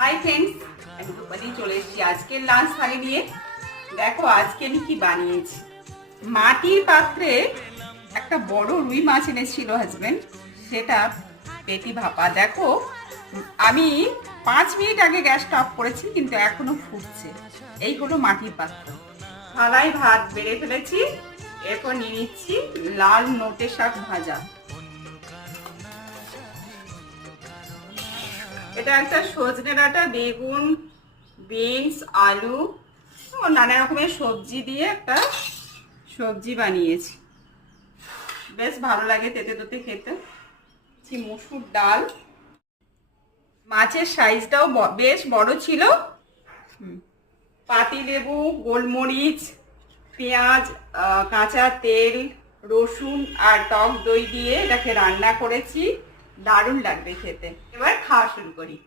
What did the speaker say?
Hi friends, আমি রূপালি চলে এসেছি আজকের লাঞ্চ থালি নিয়ে। দেখো আজকে আমি কি বানিয়েছি। মাটির পাত্রে একটা বড় রুই মাছ এনেছিল হাজবেন্ড, সেটা পেটি ভাপা। দেখো আমি 5 মিনিট আগে গ্যাসটা অফ করেছি, কিন্তু এখনো ফুটছে। এই হলো মাটির পাত্র। থালায় ভাত বেড়ে ফেলেছি, এরপর নিয়ে নিচ্ছি লাল নোটে শাক ভাজা। এটা একটা সজনে ডাঁটা, বেগুন, বিনস, আলু ও নানা রকমের সবজি দিয়ে একটা সবজি বানিয়েছি। বেশ ভালো লাগে তেতে তেতে খেতে। মসুর ডাল, মাছের সাইজটাও বেশ বড় ছিল। পাতিলেবু, গোলমরিচ, পেঁয়াজ, কাঁচা তেল, রসুন আর টক দই দিয়ে এটাকে রান্না করেছি। দারুণ লাগবে খেতে। এবার খাওয়া শুরু করি।